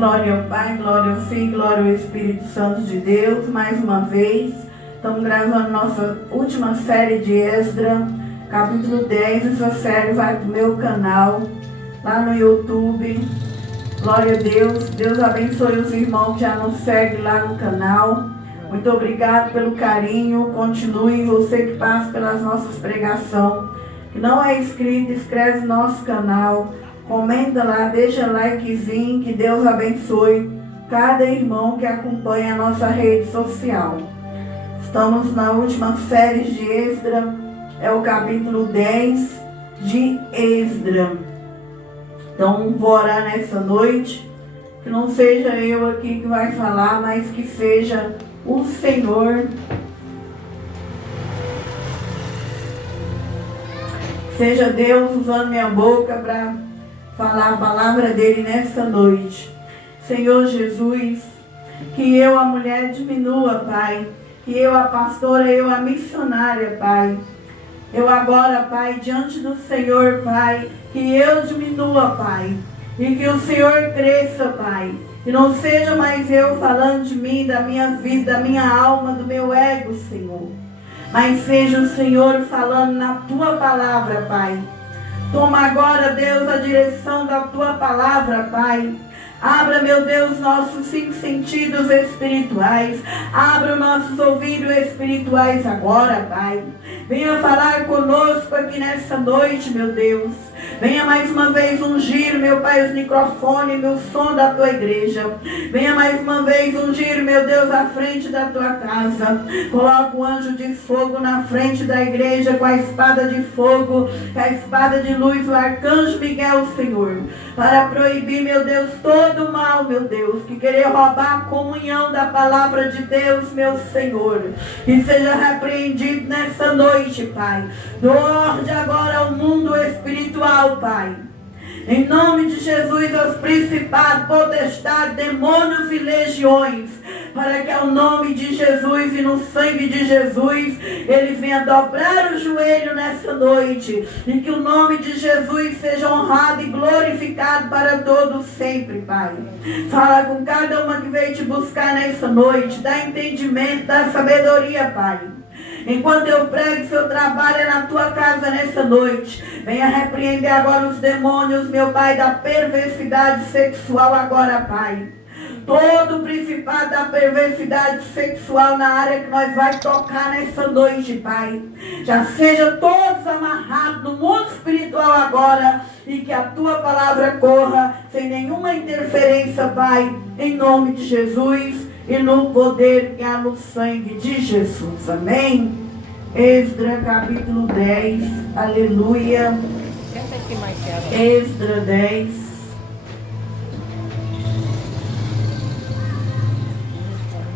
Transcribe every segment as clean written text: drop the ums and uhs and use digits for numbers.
Glória ao Pai, glória ao Filho, glória ao Espírito Santo de Deus. Mais uma vez, estamos gravando nossa última série de Esdra, capítulo 10. Essa série vai para o meu canal, lá no YouTube. Glória a Deus. Deus abençoe os irmãos que já nos seguem lá no canal. Muito obrigado pelo carinho. Continue, você que passa pelas nossas pregações, que não é inscrito, inscreve no nosso canal. Comenta lá, deixa likezinho, que Deus abençoe cada irmão que acompanha a nossa rede social. Estamos na última série de Esdra, é o capítulo 10 de Esdra. Então vou orar nessa noite, que não seja eu aqui que vai falar, mas que seja o Senhor. Seja Deus usando minha boca para falar a palavra dele nessa noite. Senhor Jesus, que eu, a mulher, diminua, Pai. Que eu, a pastora, eu, a missionária, Pai. Eu agora, Pai, diante do Senhor, Pai, que eu diminua, Pai. E que o Senhor cresça, Pai. Que não seja mais eu falando de mim, da minha vida, da minha alma, do meu ego, Senhor. Mas seja o Senhor falando na Tua palavra, Pai. Toma agora, Deus, a direção da Tua palavra, Pai. Abra, meu Deus, nossos 5 sentidos espirituais. Abra os nossos ouvidos espirituais agora, Pai. Venha falar conosco aqui nessa noite, meu Deus. Venha mais uma vez ungir, meu Pai, os microfones, meu som da Tua igreja. Venha mais uma vez ungir, meu Deus, a frente da Tua casa. Coloca o anjo de fogo na frente da igreja com a espada de fogo, com a espada de luz, o arcanjo Miguel, Senhor. Para proibir, meu Deus, todo o mal, meu Deus, que querer roubar a comunhão da palavra de Deus, meu Senhor. Que seja repreendido nessa noite, Pai. Dou ordem agora ao mundo espiritual, Pai. Em nome de Jesus, aos principados, potestades, demônios e legiões, para que ao nome de Jesus e no sangue de Jesus, ele venha dobrar o joelho nessa noite, e que o nome de Jesus seja honrado e glorificado para todos sempre, Pai. Fala com cada uma que veio te buscar nessa noite, dá entendimento, dá sabedoria, Pai. Enquanto eu prego, seu trabalho é na Tua casa nessa noite. Venha repreender agora os demônios, meu Pai, da perversidade sexual agora, Pai. Todo o principado da perversidade sexual na área que nós vai tocar nessa noite, Pai. Já seja todos amarrados no mundo espiritual agora, e que a Tua palavra corra sem nenhuma interferência, Pai, em nome de Jesus. E no poder que há no sangue de Jesus. Amém? Esdra capítulo 10. Aleluia. Esdra 10.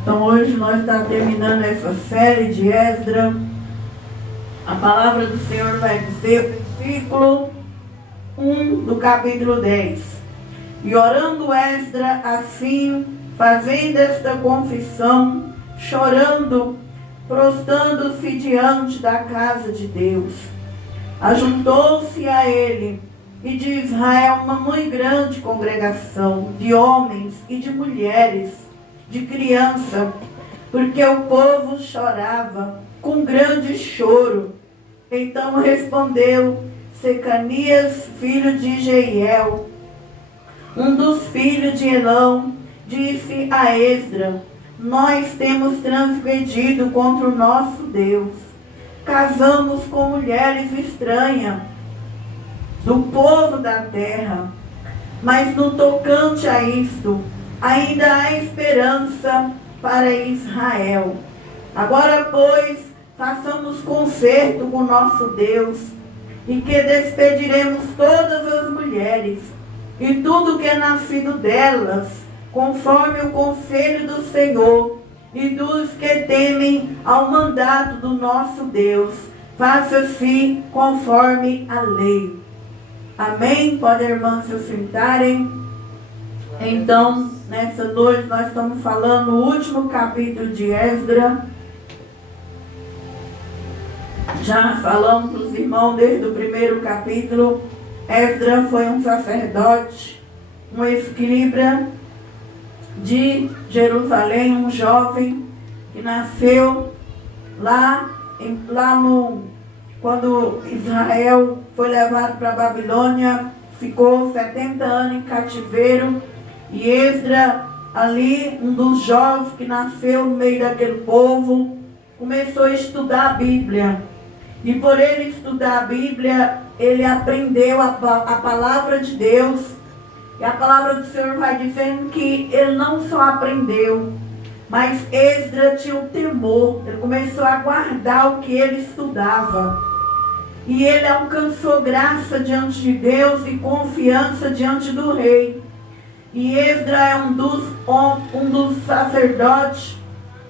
Então hoje nós estamos terminando essa série de Esdra. A palavra do Senhor vai dizer, versículo 1 do capítulo 10. E orando Esdra assim, fazendo esta confissão, chorando, prostrando-se diante da casa de Deus, ajuntou-se a ele e de Israel uma muito grande congregação de homens e de mulheres, de criança, porque o povo chorava com grande choro. Então respondeu Secanias, filho de Jeiel, um dos filhos de Elão, disse a Esdra: nós temos transgredido contra o nosso Deus. Casamos com mulheres estranhas do povo da terra. Mas no tocante a isto, ainda há esperança para Israel. Agora, pois, façamos concerto com nosso Deus, e que despediremos todas as mulheres, e tudo que é nascido delas, conforme o conselho do Senhor, e dos que temem ao mandato do nosso Deus, faça-se conforme a lei. Amém? Podem, irmãos, se sentarem. Então, nessa noite nós estamos falando o último capítulo de Esdra. Já falamos para os irmãos desde o primeiro capítulo. Esdra foi um sacerdote, um escriba, de Jerusalém, um jovem que nasceu quando Israel foi levado para a Babilônia, ficou 70 anos em cativeiro, e Esdras, ali, um dos jovens que nasceu no meio daquele povo, começou a estudar a Bíblia. E por ele estudar a Bíblia, ele aprendeu a palavra de Deus. E a palavra do Senhor vai dizendo que ele não só aprendeu, mas Esdras tinha um temor. Ele começou a guardar o que ele estudava. E ele alcançou graça diante de Deus e confiança diante do rei. E Esdras é um dos sacerdotes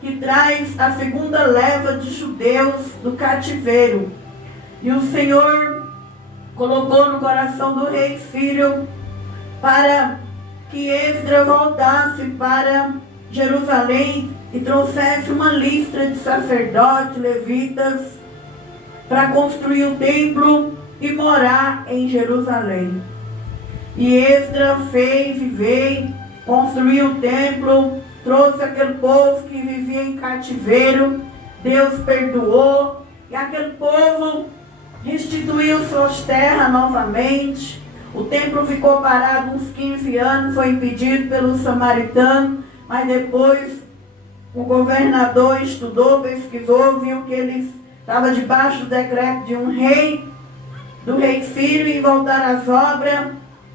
que traz a segunda leva de judeus do cativeiro. E o Senhor colocou no coração do rei Sírio para que Esdras voltasse para Jerusalém e trouxesse uma lista de sacerdotes, levitas, para construir o templo e morar em Jerusalém. E Esdras fez e veio, construiu o templo, trouxe aquele povo que vivia em cativeiro, Deus perdoou, e aquele povo restituiu suas terras novamente. O templo ficou parado uns 15 anos, foi impedido pelo samaritano, mas depois o governador estudou, pesquisou, viu que eles estavam debaixo do decreto de um rei, do rei Sírio, e voltaram às obras,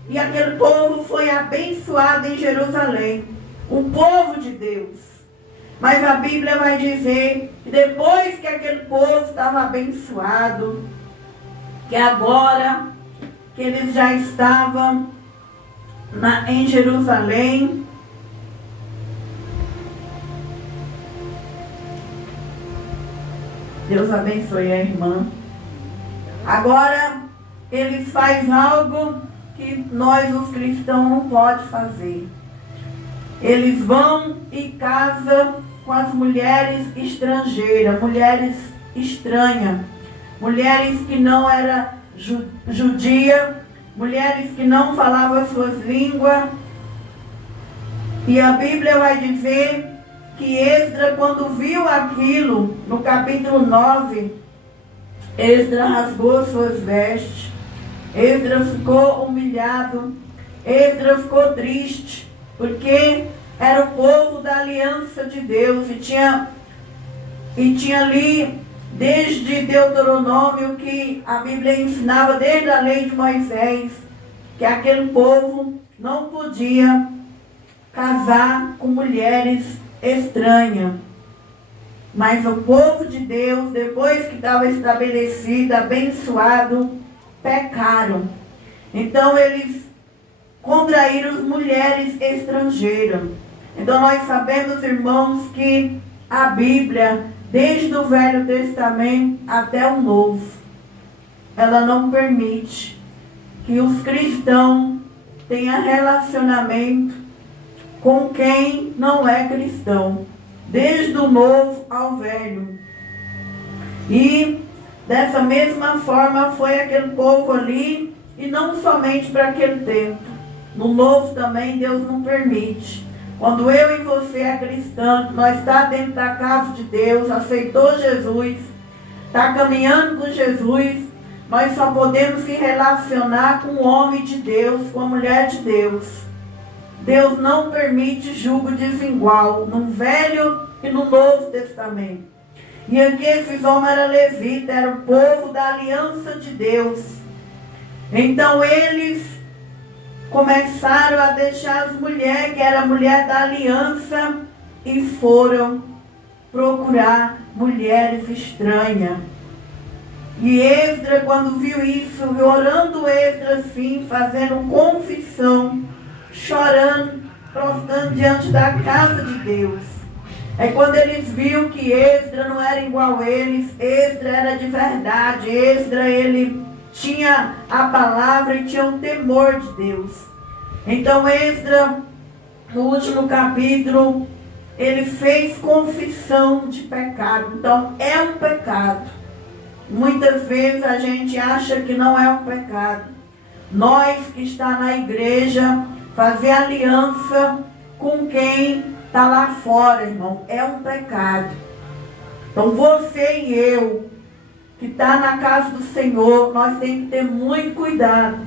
e aquele povo foi abençoado em Jerusalém, o povo de Deus. Mas a Bíblia vai dizer que depois que aquele povo estava abençoado, que agora que eles já estavam em Jerusalém, Deus abençoe a irmã. Agora ele faz algo que nós os cristãos não podemos fazer. Eles vão e casam com as mulheres estrangeiras, mulheres estranhas, mulheres que não eram judias, mulheres que não falavam suas línguas. E a Bíblia vai dizer que Esdras, quando viu aquilo, no capítulo 9, Esdras rasgou suas vestes, Esdras ficou humilhado, Esdras ficou triste, porque era o povo da aliança de Deus, e tinha ali, desde Deuteronômio, que a Bíblia ensinava, desde a lei de Moisés, que aquele povo não podia casar com mulheres estranhas. Mas o povo de Deus, depois que estava estabelecido, abençoado, pecaram. Então eles contraíram as mulheres estrangeiras. Então nós sabemos, irmãos, que a Bíblia, desde o Velho Testamento até o Novo, ela não permite que os cristãos tenham relacionamento com quem não é cristão, desde o Novo ao Velho. E dessa mesma forma foi aquele povo ali, e não somente para aquele tempo. No Novo também Deus não permite. Quando eu e você é cristão, nós está dentro da casa de Deus, aceitou Jesus, está caminhando com Jesus, nós só podemos se relacionar com o homem de Deus, com a mulher de Deus. Deus não permite julgo desigual no Velho e no Novo Testamento. E aqui esses homens eram levitas, eram o povo da aliança de Deus. Então eles começaram a deixar as mulheres, que era a mulher da aliança, e foram procurar mulheres estranhas. E Esdras, quando viu isso, orando Esdras assim, fazendo confissão, chorando, prostrando diante da casa de Deus. É quando eles viram que Esdras não era igual a eles, Esdras era de verdade, Esdras ele tinha a palavra e tinha um temor de Deus. Então Esdras, no último capítulo, ele fez confissão de pecado. Então é um pecado. Muitas vezes a gente acha que não é um pecado. Nós que está na igreja, fazer aliança com quem está lá fora, irmão. É um pecado. Então você e eu, que está na casa do Senhor, nós temos que ter muito cuidado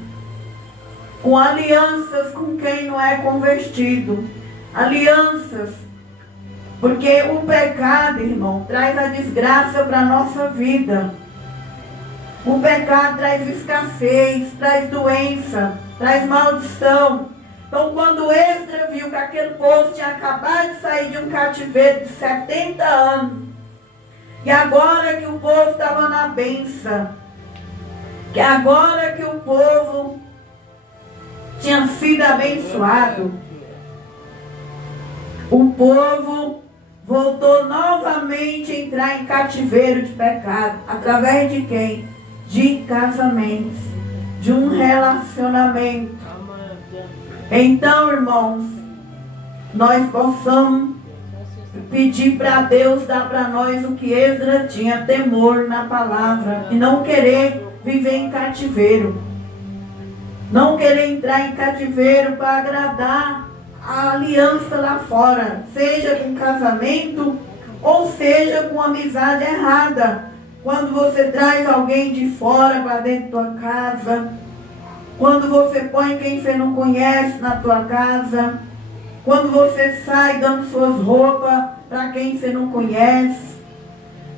com alianças com quem não é convertido. Alianças. Porque o pecado, irmão, traz a desgraça para a nossa vida. O pecado traz escassez, traz doença, traz maldição. Então, quando Esdras viu que aquele povo tinha acabado de sair de um cativeiro de 70 anos, e agora que o povo estava na bênção, que agora que o povo tinha sido abençoado, o povo voltou novamente a entrar em cativeiro de pecado. Através de quem? De casamentos, de um relacionamento. Então, irmãos, nós possamos pedir para Deus dar para nós o que Esdras tinha, temor na palavra, e não querer viver em cativeiro. Não querer entrar em cativeiro para agradar a aliança lá fora, seja com casamento ou seja com amizade errada. Quando você traz alguém de fora para dentro da tua casa, quando você põe quem você não conhece na tua casa, quando você sai dando suas roupas para quem você não conhece,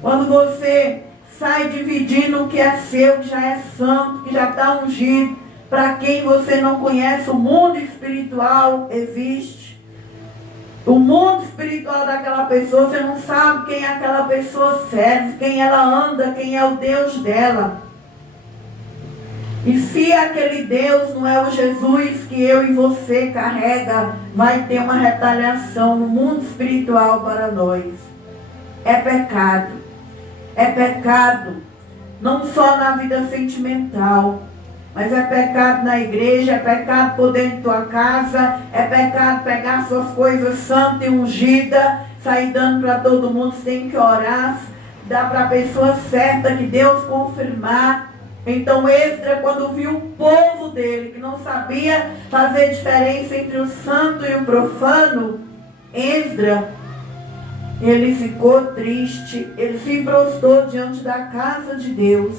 quando você sai dividindo o que é seu, que já é santo, que já está ungido, para quem você não conhece. O mundo espiritual existe. O mundo espiritual daquela pessoa, você não sabe quem aquela pessoa serve, quem ela anda, quem é o Deus dela. E se aquele Deus não é o Jesus que eu e você carrega, vai ter uma retaliação no mundo espiritual para nós. É pecado. É pecado. Não só na vida sentimental, mas é pecado na igreja, é pecado por dentro da tua casa, é pecado pegar suas coisas santas e ungidas, sair dando para todo mundo. Você tem que orar, dar para a pessoa certa, que Deus confirmar. Então Esdras, quando viu o povo dele, que não sabia fazer diferença entre o santo e o profano, Esdras, ele ficou triste, ele se prostrou diante da casa de Deus.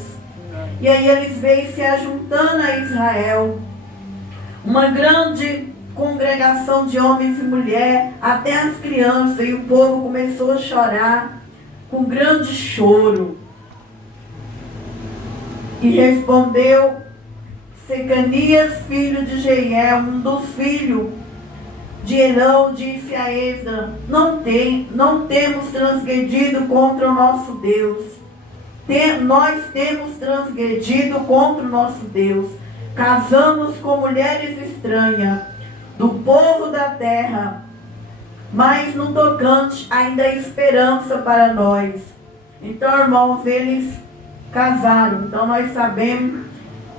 E aí eles veio se ajuntando a Israel, uma grande congregação de homens e mulheres, até as crianças, e o povo começou a chorar com grande choro. E respondeu Secanias, filho de Jeiel, um dos filhos de Elão, disse a Esdras: não temos transgredido contra o nosso Deus. Nós temos transgredido contra o nosso Deus. Casamos com mulheres estranhas do povo da terra, mas no tocante ainda há esperança para nós. Então, irmãos, eles casaram. Então nós sabemos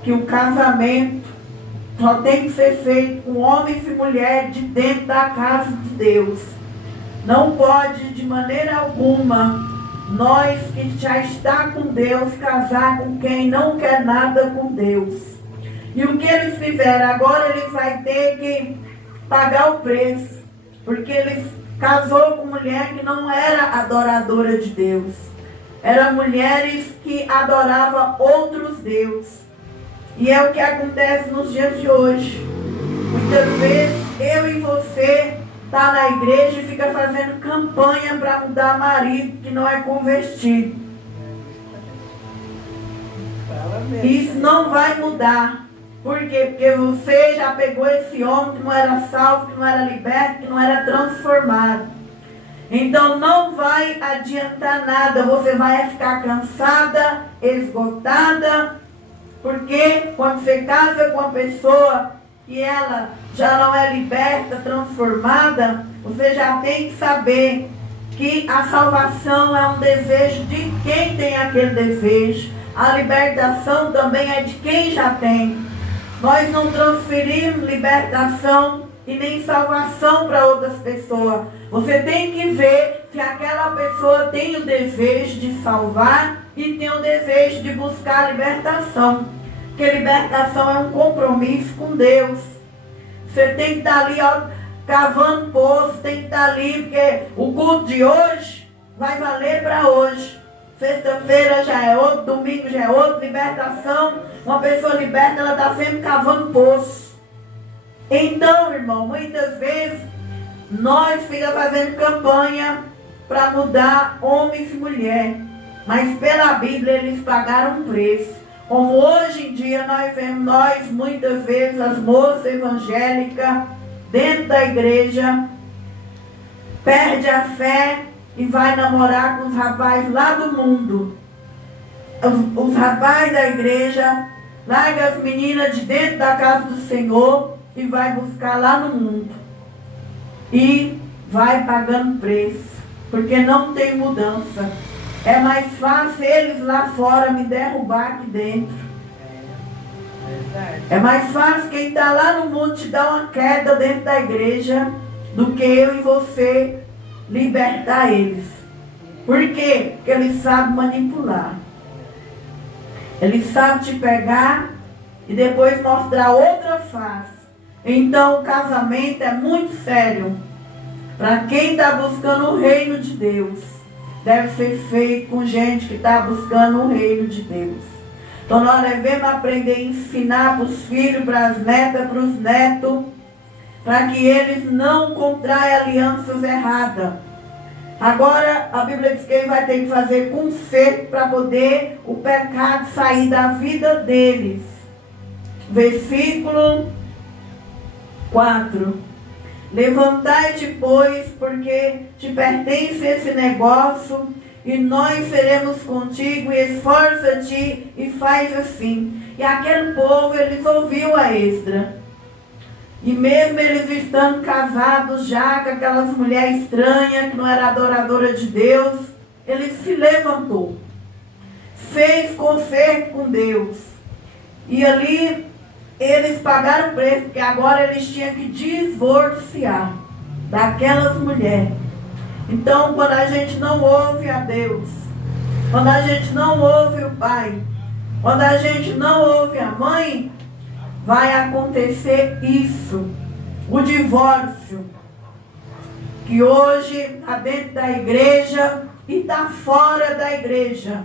que o casamento só tem que ser feito com homens e mulheres de dentro da casa de Deus. Não pode de maneira alguma nós que já está com Deus casar com quem não quer nada com Deus. E o que eles fizeram agora, eles vão ter que pagar o preço, porque eles casou com mulher que não era adoradora de Deus. Eram mulheres que adoravam outros deuses. E é o que acontece nos dias de hoje. Muitas vezes eu e você está na igreja e fica fazendo campanha para mudar marido que não é convertido. Isso não vai mudar. Por quê? Porque você já pegou esse homem que não era salvo, que não era liberto, que não era transformado. Então não vai adiantar nada. Você vai ficar cansada, esgotada. Porque quando você casa com uma pessoa e ela já não é liberta, transformada, você já tem que saber que a salvação é um desejo de quem tem aquele desejo. A libertação também é de quem já tem. Nós não transferimos libertação e nem salvação para outras pessoas. Você tem que ver se aquela pessoa tem o desejo de salvar e tem o desejo de buscar libertação. Porque libertação é um compromisso com Deus. Você tem que estar ali, ó, cavando poço, tem que estar ali, porque o culto de hoje vai valer para hoje. Sexta-feira já é outro, domingo já é outro, libertação. Uma pessoa liberta, ela está sempre cavando poço. Então, irmão, muitas vezes nós ficamos fazendo campanha para mudar homens e mulheres. Mas pela Bíblia eles pagaram um preço. Como hoje em dia nós vemos, muitas vezes, as moças evangélicas dentro da igreja, perde a fé e vai namorar com os rapazes lá do mundo. Os rapazes da igreja larga as meninas de dentro da casa do Senhor e vai buscar lá no mundo. E vai pagando preço, porque não tem mudança. É mais fácil eles lá fora me derrubar aqui dentro. É mais fácil quem está lá no mundo te dar uma queda dentro da igreja do que eu e você libertar eles. Por quê? Porque eles sabem manipular. Eles sabem te pegar e depois mostrar outra face. Então o casamento é muito sério. Para quem está buscando o reino de Deus, deve ser feito com gente que está buscando o reino de Deus. Então nós devemos aprender a ensinar para os filhos, para as netas, para os netos, para que eles não contraiam alianças erradas. Agora a Bíblia diz que ele vai ter que fazer conserto para poder o pecado sair da vida deles. Versículo 4. Levantai-te, pois, porque te pertence esse negócio, e nós seremos contigo, e esforça-te e faz assim. E aquele povo, eles ouviu a Esdra. E mesmo eles estando casados já com aquelas mulheres estranhas, que não era adoradora de Deus, ele se levantou. Fez conserto com Deus. E ali eles pagaram o preço, porque agora eles tinham que divorciar daquelas mulheres. Então, quando a gente não ouve a Deus, quando a gente não ouve o pai, quando a gente não ouve a mãe, vai acontecer isso, o divórcio, que hoje está dentro da igreja e está fora da igreja.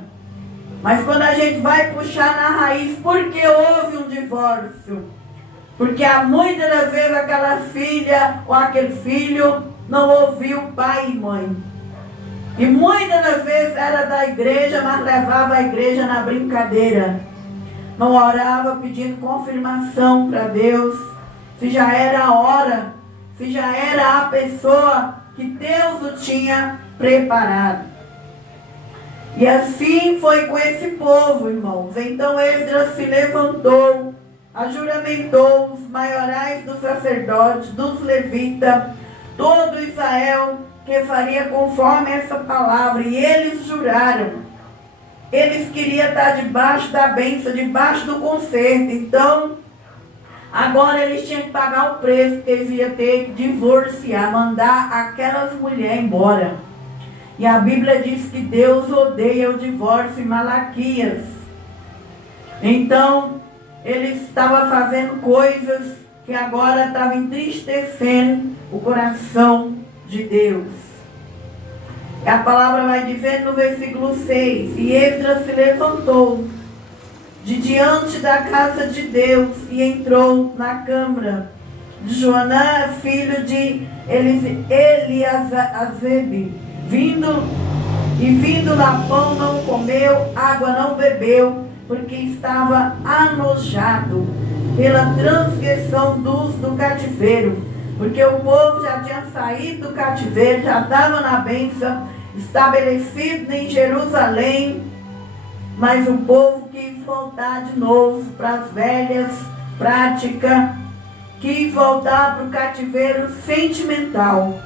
Mas quando a gente vai puxar na raiz, por que houve um divórcio? Porque há muitas das vezes aquela filha ou aquele filho não ouviu pai e mãe. E muitas das vezes era da igreja, mas levava a igreja na brincadeira. Não orava pedindo confirmação para Deus, se já era a hora, se já era a pessoa que Deus o tinha preparado. E assim foi com esse povo, irmãos. Então Esdras se levantou, ajuramentou os maiorais dos sacerdotes, dos levitas, todo Israel, que faria conforme essa palavra. E eles juraram. Eles queriam estar debaixo da bênção, debaixo do conserto. Então, agora eles tinham que pagar o preço, que eles iam ter que divorciar, mandar aquelas mulheres embora. E a Bíblia diz que Deus odeia o divórcio em Malaquias. Então, ele estava fazendo coisas que agora estavam entristecendo o coração de Deus. E a palavra vai dizendo no versículo 6, e Esdras se levantou de diante da casa de Deus e entrou na câmara de Joanã, filho de Eliasebe. Vindo lá pão não comeu, água não bebeu, porque estava anojado pela transgressão do cativeiro. Porque o povo já tinha saído do cativeiro, já estava na bênção, estabelecido em Jerusalém. Mas o povo quis voltar de novo para as velhas práticas, quis voltar para o cativeiro sentimental.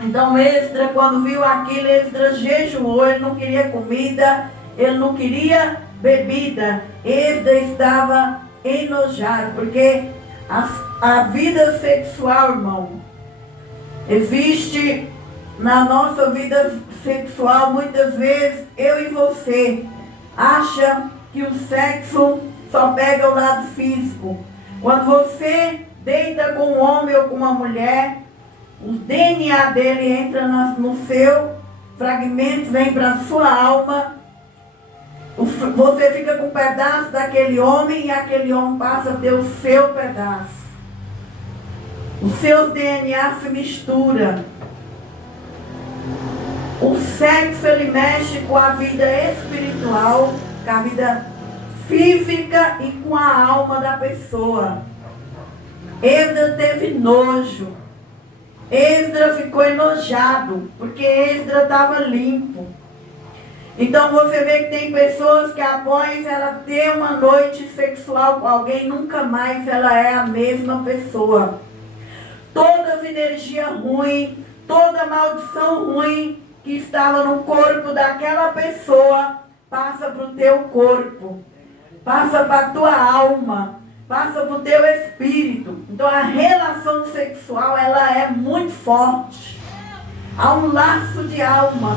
Então Esdras, quando viu aquilo, Esdras jejuou, ele não queria comida, ele não queria bebida. Esdras estava enojado, porque a vida sexual, irmão, existe na nossa vida sexual, muitas vezes eu e você acha que o sexo só pega o lado físico. Quando você deita com um homem ou com uma mulher, O DNA dele entra no seu fragmento, vem para a sua alma. Você fica com um pedaço daquele homem e aquele homem passa a ter o seu pedaço. Os seus DNA se misturam. O sexo, ele mexe com a vida espiritual, com a vida física e com a alma da pessoa. Esdras teve nojo. Esdras ficou enojado, porque Esdras estava limpo. Então você vê que tem pessoas que após ela ter uma noite sexual com alguém, nunca mais ela é a mesma pessoa. Toda as energia ruim, toda maldição ruim que estava no corpo daquela pessoa, passa para o teu corpo, passa para a tua alma, passa para o teu espírito. Então a relação sexual, ela é muito forte. Há um laço de alma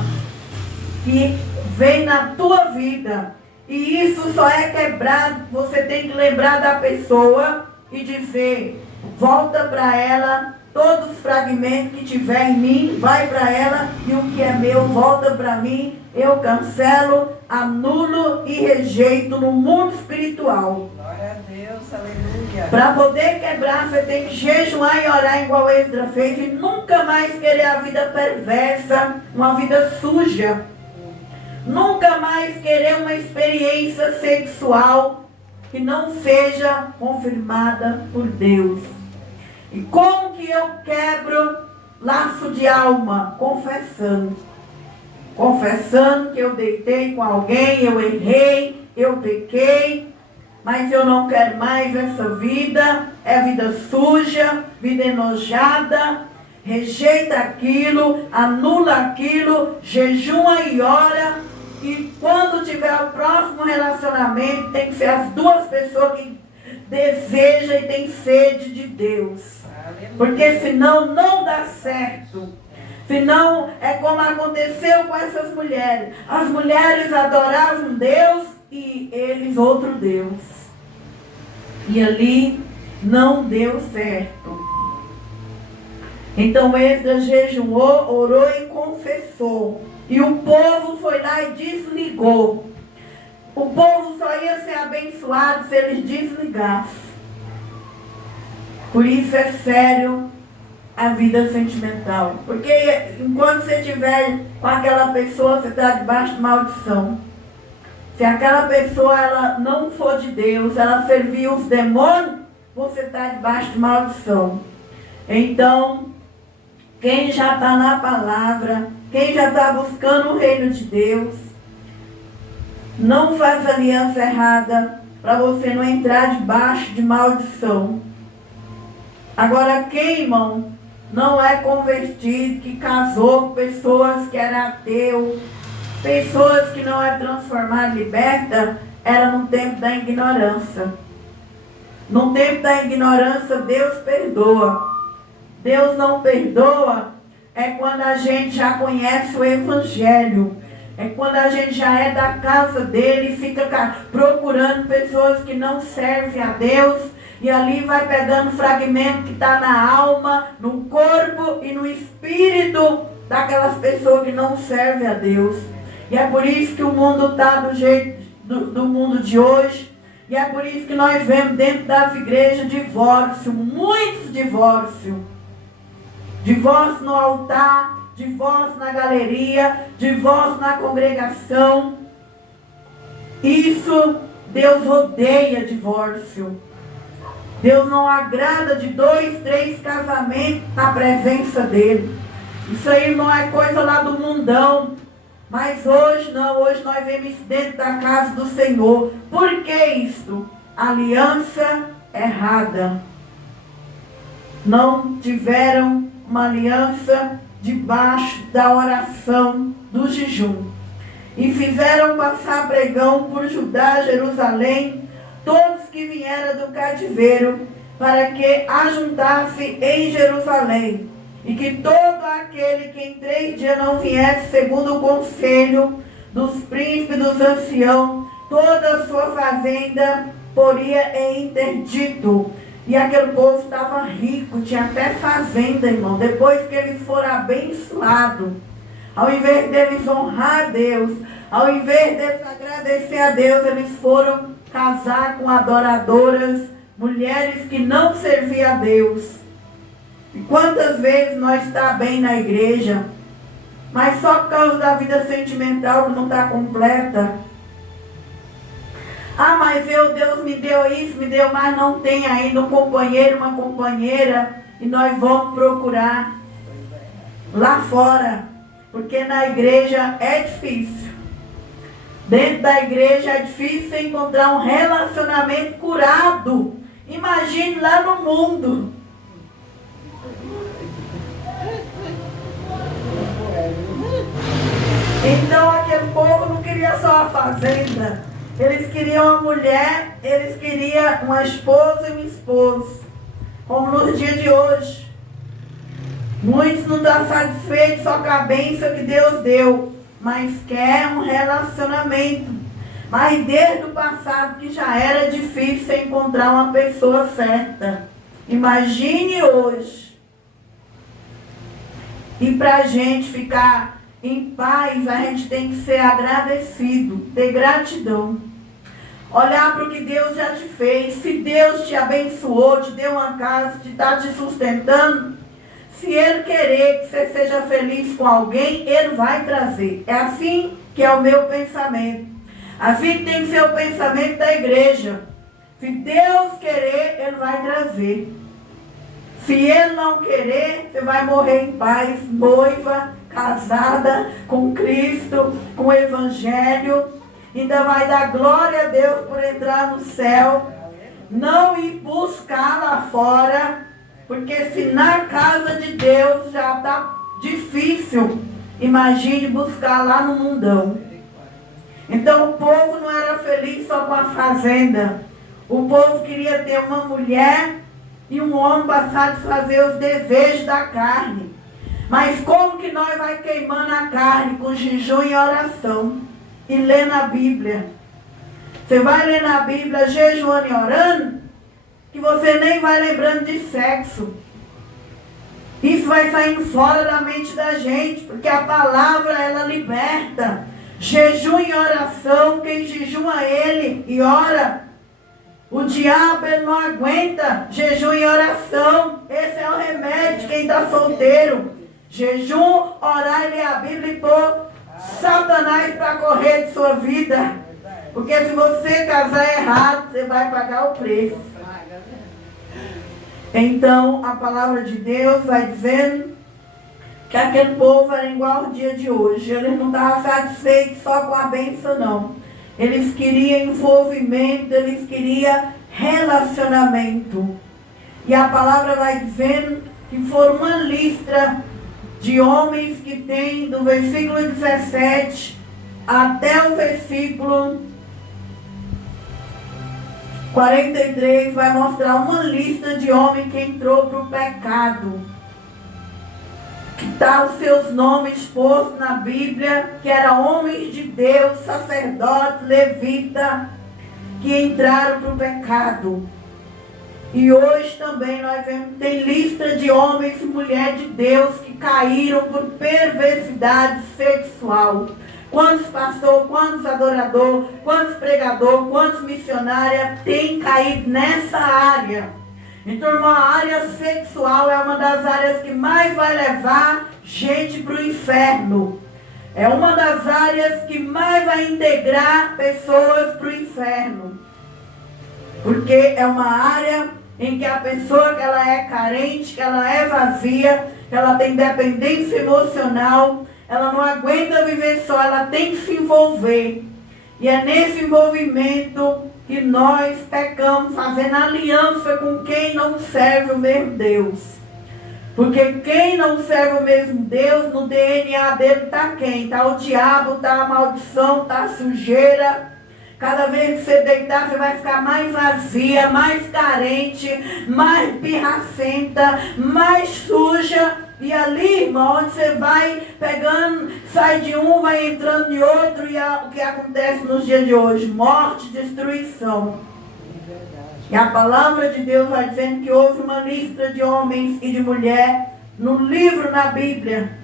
que vem na tua vida. E isso só é quebrado, você tem que lembrar da pessoa e dizer, volta para ela, todos os fragmentos que tiver em mim, vai para ela, e o que é meu, volta para mim, eu cancelo, anulo e rejeito no mundo espiritual. Glória a Deus, aleluia. Para poder quebrar, você tem que jejuar e orar igual Esdras fez, e nunca mais querer a vida perversa, uma vida suja. Nunca mais querer uma experiência sexual que não seja confirmada por Deus. E como que eu quebro laço de alma? Confessando. Confessando que eu deitei com alguém, eu errei, eu pequei, mas eu não quero mais essa vida. É vida suja, vida enojada. Rejeita aquilo, anula aquilo, jejua e ora. E quando tiver o próximo relacionamento, tem que ser as duas pessoas que desejam e têm sede de Deus. Porque senão não dá certo. Senão é como aconteceu com essas mulheres. As mulheres adoravam Deus e eles outro Deus. E ali não deu certo. Então Esdras jejuou, orou e confessou. E o povo foi lá e desligou. O povo só ia ser abençoado se eles desligassem. Por isso é sério a vida sentimental. Porque enquanto você estiver com aquela pessoa, você está debaixo de maldição. Se aquela pessoa ela não for de Deus, ela servir os demônios, você está debaixo de maldição. Então, quem já está na palavra, quem já está buscando o reino de Deus, não faz aliança errada para você não entrar debaixo de maldição. Agora, quem, irmão, não é convertido, que casou com pessoas que eram ateu, pessoas que não é transformada, liberta, era no tempo da ignorância. No tempo da ignorância, Deus perdoa. Deus não perdoa é quando a gente já conhece o Evangelho. É quando a gente já é da casa dele e fica procurando pessoas que não servem a Deus. E ali vai pegando fragmento que está na alma, no corpo e no espírito daquelas pessoas que não servem a Deus. E é por isso que o mundo está do jeito do mundo de hoje. E é por isso que nós vemos dentro das igrejas divórcio, muitos divórcios. Divórcio no altar, divórcio na galeria, divórcio na congregação. Isso, Deus odeia divórcio. Deus não agrada de 2, 3 casamentos na presença dele. Isso aí não é coisa lá do mundão. Mas hoje não, hoje nós vemos isso dentro da casa do Senhor. Por que isso? Aliança errada. Não tiveram uma aliança debaixo da oração do jejum. E fizeram passar pregão por Judá, Jerusalém, todos que vieram do cativeiro, para que ajuntasse em Jerusalém, e que todo aquele que em 3 dias não viesse segundo o conselho dos príncipes, dos anciãos, toda a sua fazenda poria em interdito. E aquele povo estava rico, tinha até fazenda, irmão. Depois que eles foram abençoados, ao invés deles honrar a Deus, ao invés deles agradecer a Deus, eles foram casar com adoradoras, mulheres que não serviam a Deus. E quantas vezes nós estamos bem na igreja, mas só por causa da vida sentimental que não está completa. Ah, mas Deus me deu isso, me deu, mas não tem ainda um companheiro, uma companheira, e nós vamos procurar lá fora, porque na igreja é difícil. Dentro da igreja é difícil encontrar um relacionamento curado. Imagine lá no mundo. Então aquele povo não queria só a fazenda. Eles queriam uma mulher, eles queriam uma esposa e um esposo. Como nos dias de hoje. Muitos não estão satisfeitos só com a bênção que Deus deu, mas quer um relacionamento. Mas desde o passado que já era difícil encontrar uma pessoa certa. Imagine hoje. E para a gente ficar em paz, a gente tem que ser agradecido, ter gratidão. Olhar para o que Deus já te fez. Se Deus te abençoou, te deu uma casa, está te sustentando, se Ele querer que você seja feliz com alguém, Ele vai trazer. É assim que é o meu pensamento. Assim que tem que ser o pensamento da igreja. Se Deus querer, Ele vai trazer. Se Ele não querer, você vai morrer em paz, noiva, casada com Cristo, com o Evangelho. Ainda vai dar glória a Deus por entrar no céu. Não ir buscar lá fora, porque se na casa de Deus já está difícil, imagine buscar lá no mundão. Então o povo não era feliz só com a fazenda. O povo queria ter uma mulher e um homem para satisfazer os desejos da carne. Mas como que nós vai queimando a carne? Com jejum e oração. E lendo a Bíblia. Você vai ler na Bíblia, jejuando e orando, que você nem vai lembrando de sexo. Isso vai saindo fora da mente da gente, porque a palavra, ela liberta. Jejum e oração, quem jejuma Ele e ora, o diabo ele não aguenta. Jejum e oração, esse é o remédio de quem está solteiro. Jejum, orar e ler a Bíblia e pôr Satanás para correr de sua vida. Porque se você casar errado, você vai pagar o preço. Então, a palavra de Deus vai dizendo que aquele povo era igual ao dia de hoje. Eles não estavam satisfeitos só com a bênção, não. Eles queriam envolvimento, eles queriam relacionamento. E a palavra vai dizendo que foram uma lista de homens que tem do versículo 17 até o versículo 43, vai mostrar uma lista de homens que entrou para o pecado. Que está os seus nomes postos na Bíblia, que eram homens de Deus, sacerdotes, levitas, que entraram para o pecado. E hoje também nós vemos que tem lista de homens e mulheres de Deus que caíram por perversidade sexual. Quantos pastores, quantos adoradores, quantos pregadores, quantos missionários têm caído nessa área. Então, irmão, a área sexual é uma das áreas que mais vai levar gente para o inferno. É uma das áreas que mais vai integrar pessoas para o inferno. Porque é uma área em que a pessoa que ela é carente, que ela é vazia, que ela tem dependência emocional, ela não aguenta viver só, ela tem que se envolver. E é nesse envolvimento que nós pecamos, fazendo aliança com quem não serve o mesmo Deus. Porque quem não serve o mesmo Deus, no DNA dele está quem? Está o diabo, está a maldição, está a sujeira. Cada vez que você deitar, você vai ficar mais vazia, mais carente, mais pirracenta, mais suja. E ali, irmão, onde você vai pegando, sai de um, vai entrando em outro, e o que acontece nos dias de hoje? Morte, destruição. E a palavra de Deus vai dizendo que houve uma lista de homens e de mulheres no livro na Bíblia.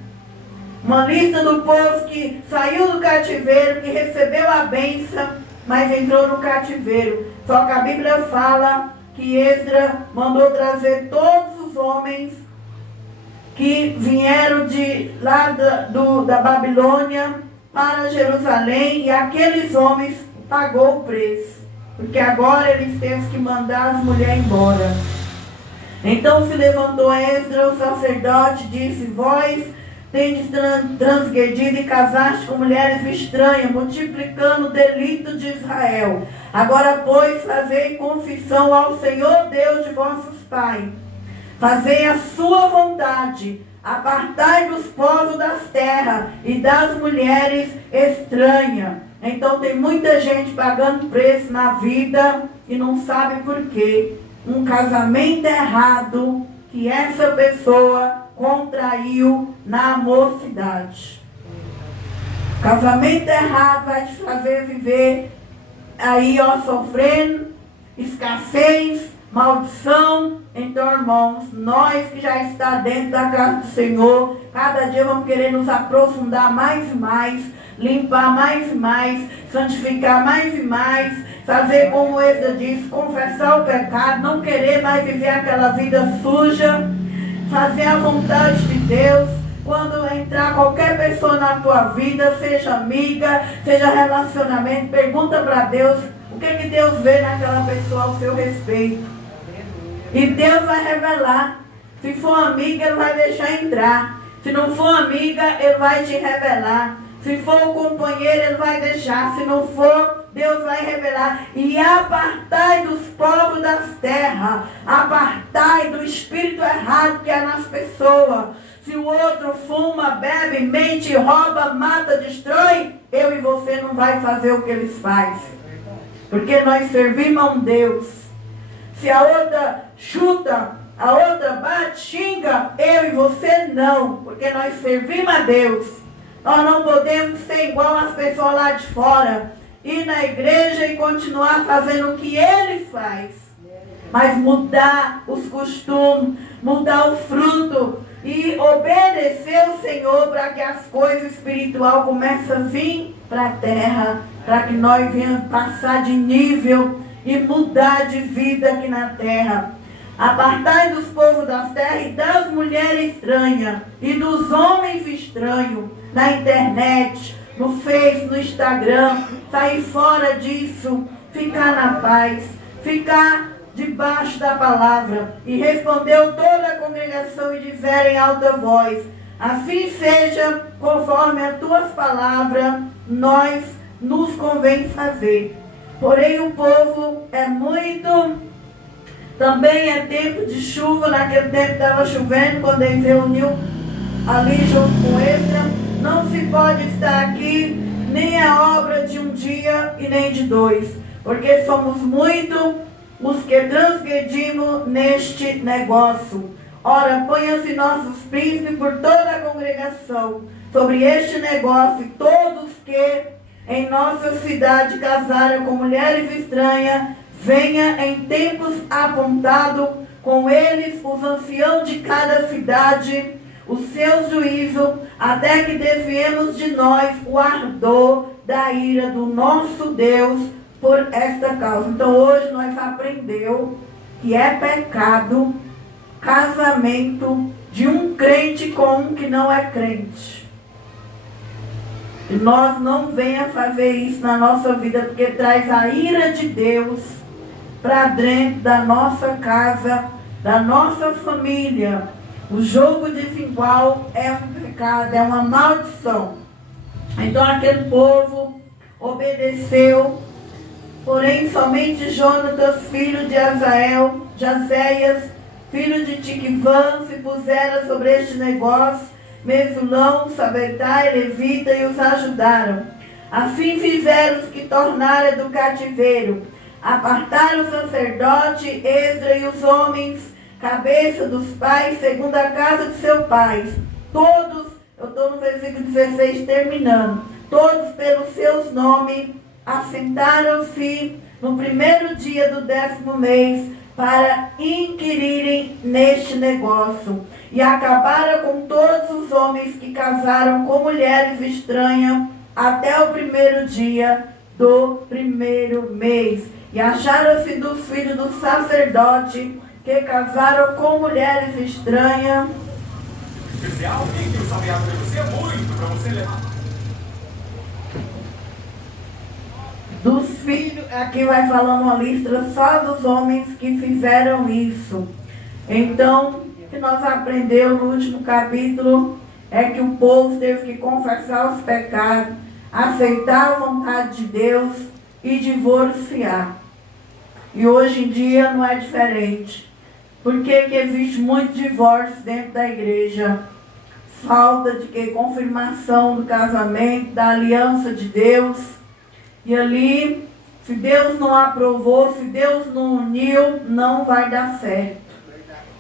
Uma lista do povo que saiu do cativeiro, que recebeu a bênção, mas entrou no cativeiro. Só que a Bíblia fala que Esdras mandou trazer todos os homens que vieram de lá da Babilônia para Jerusalém, e aqueles homens pagou o preço, porque agora eles têm que mandar as mulheres embora. Então se levantou Esdras, o sacerdote, disse: vós tendes transgredido e casaste com mulheres estranhas, multiplicando o delito de Israel. Agora, pois, fazei confissão ao Senhor Deus de vossos pais. Fazei a sua vontade, apartai dos povos das terras e das mulheres estranhas. Então tem muita gente pagando preço na vida e não sabe por quê. Um casamento errado que essa pessoa contraiu na mocidade. Casamento errado vai te fazer viver aí, ó, sofrendo escassez, maldição. Então, irmãos, nós que já está dentro da casa do Senhor, cada dia vamos querer nos aprofundar mais e mais, limpar mais e mais, santificar mais e mais, fazer como Esdras disse, confessar o pecado, não querer mais viver aquela vida suja, fazer a vontade de Deus. Quando entrar qualquer pessoa na tua vida, seja amiga, seja relacionamento, pergunta para Deus o que Deus vê naquela pessoa ao seu respeito. E Deus vai revelar. Se for amiga, Ele vai deixar entrar. Se não for amiga, Ele vai te revelar. Se for um companheiro, Ele vai deixar. Se não for, Deus vai revelar. E apartai dos povos das terras. Apartai do espírito errado que é nas pessoas. Se o outro fuma, bebe, mente, rouba, mata, destrói, eu e você não vai fazer o que eles fazem. Porque nós servimos a um Deus. Se a outra chuta, a outra bate, xinga, eu e você não. Porque nós servimos a Deus. Nós não podemos ser igual as pessoas lá de fora. Ir na igreja e continuar fazendo o que ele faz. Mas mudar os costumes, mudar o fruto e obedecer o Senhor para que as coisas espirituais comecem a vir para a terra, para que nós venhamos passar de nível e mudar de vida aqui na terra. Apartai dos povos das terras e das mulheres estranhas e dos homens estranhos na internet, no Face, no Instagram. Sair fora disso, ficar na paz, ficar debaixo da palavra. E respondeu toda a congregação e disseram em alta voz: assim seja, conforme as tuas palavras, nós nos convém fazer. Porém o povo é muito, também é tempo de chuva. Naquele tempo estava chovendo, quando eles reuniu ali junto com Esdras. Não se pode estar aqui, nem é obra de um dia e nem de dois, porque somos muito os que transgredimos neste negócio. Ora, ponham-se nossos príncipes por toda a congregação sobre este negócio, e todos que em nossa cidade casaram com mulheres estranhas, venha em tempos apontados com eles os anciãos de cada cidade, os seus juízos, até que desviemos de nós o ardor da ira do nosso Deus por esta causa. Então hoje nós aprendemos que é pecado casamento de um crente com um que não é crente. E nós não venha fazer isso na nossa vida, porque traz a ira de Deus para dentro da nossa casa, da nossa família. O jogo desigual é um pecado, é uma maldição. Então aquele povo obedeceu. Porém, somente Jonatas, filho de Azael, Jazéias, filho de Tiquivã, se puseram sobre este negócio, Mesulão, Sabetai, Levita, e os ajudaram. Assim fizeram os que tornaram do cativeiro. Apartaram o sacerdote, Esdras e os homens, cabeça dos pais, segundo a casa de seu pai. Todos, eu estou no versículo 16 terminando, todos pelos seus nomes, assentaram-se no primeiro dia do 10º mês, para inquirirem neste negócio. E acabaram com todos os homens que casaram com mulheres estranhas até o primeiro dia do primeiro mês. E acharam-se dos filhos do sacerdote que casaram com mulheres estranhas. Especial, tem que o sabiado de você é muito para você levar. Dos filhos, aqui vai falando uma lista só dos homens que fizeram isso. Então, o que nós aprendemos no último capítulo é que o povo teve que confessar os pecados, aceitar a vontade de Deus e divorciar. E hoje em dia não é diferente. Por que existe muito divórcio dentro da igreja? Falta de que? Confirmação do casamento, da aliança de Deus. E ali, se Deus não aprovou, se Deus não uniu, não vai dar certo.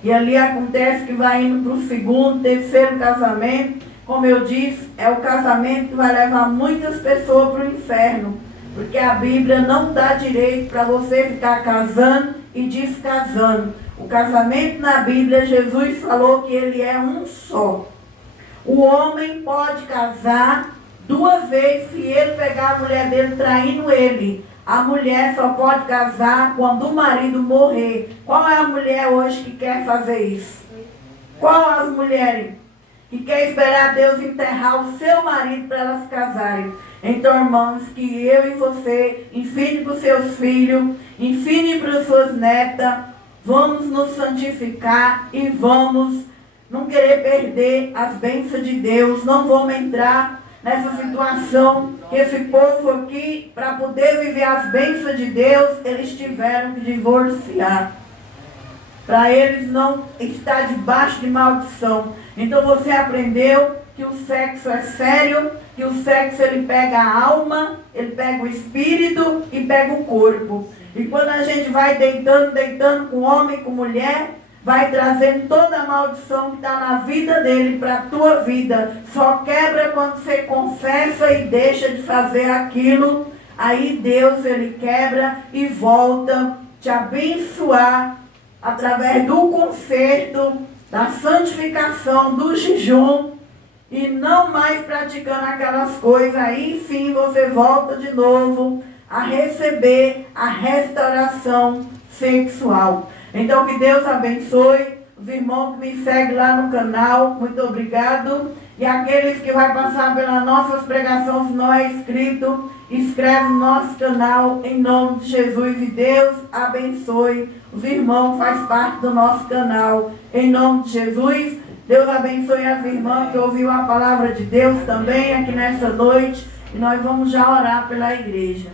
E ali acontece que vai indo para o segundo, terceiro casamento. Como eu disse, é o casamento que vai levar muitas pessoas para o inferno. Porque a Bíblia não dá direito para você ficar casando e descasando. O casamento na Bíblia, Jesus falou que ele é um só. O homem pode casar 2 vezes se ele pegar a mulher dele traindo ele. A mulher só pode casar quando o marido morrer. Qual é a mulher hoje que quer fazer isso? Qual as mulheres que quer esperar Deus enterrar o seu marido para elas se casarem? Então, irmãos, que eu e você ensine para os seus filhos, ensine para as suas netas, vamos nos santificar e vamos não querer perder as bênçãos de Deus. Não vamos entrar nessa situação que esse povo aqui, para poder viver as bênçãos de Deus, eles tiveram que divorciar. Para eles não estar debaixo de maldição. Então você aprendeu que o sexo é sério, que o sexo ele pega a alma, ele pega o espírito e pega o corpo. E quando a gente vai deitando com homem, com mulher, vai trazendo toda a maldição que está na vida dele para a tua vida. Só quebra quando você confessa e deixa de fazer aquilo. Aí Deus ele quebra e volta te abençoar através do conserto, da santificação, do jejum. E não mais praticando aquelas coisas. Aí sim você volta de novo a receber a restauração sexual. Então que Deus abençoe os irmãos que me seguem lá no canal. Muito obrigado. E aqueles que vão passar pelas nossas pregações, se não é inscrito, inscreve no nosso canal em nome de Jesus. E Deus abençoe os irmãos que fazem parte do nosso canal em nome de Jesus. Deus abençoe as irmãs que ouviu a palavra de Deus também aqui nessa noite. E nós vamos já orar pela igreja.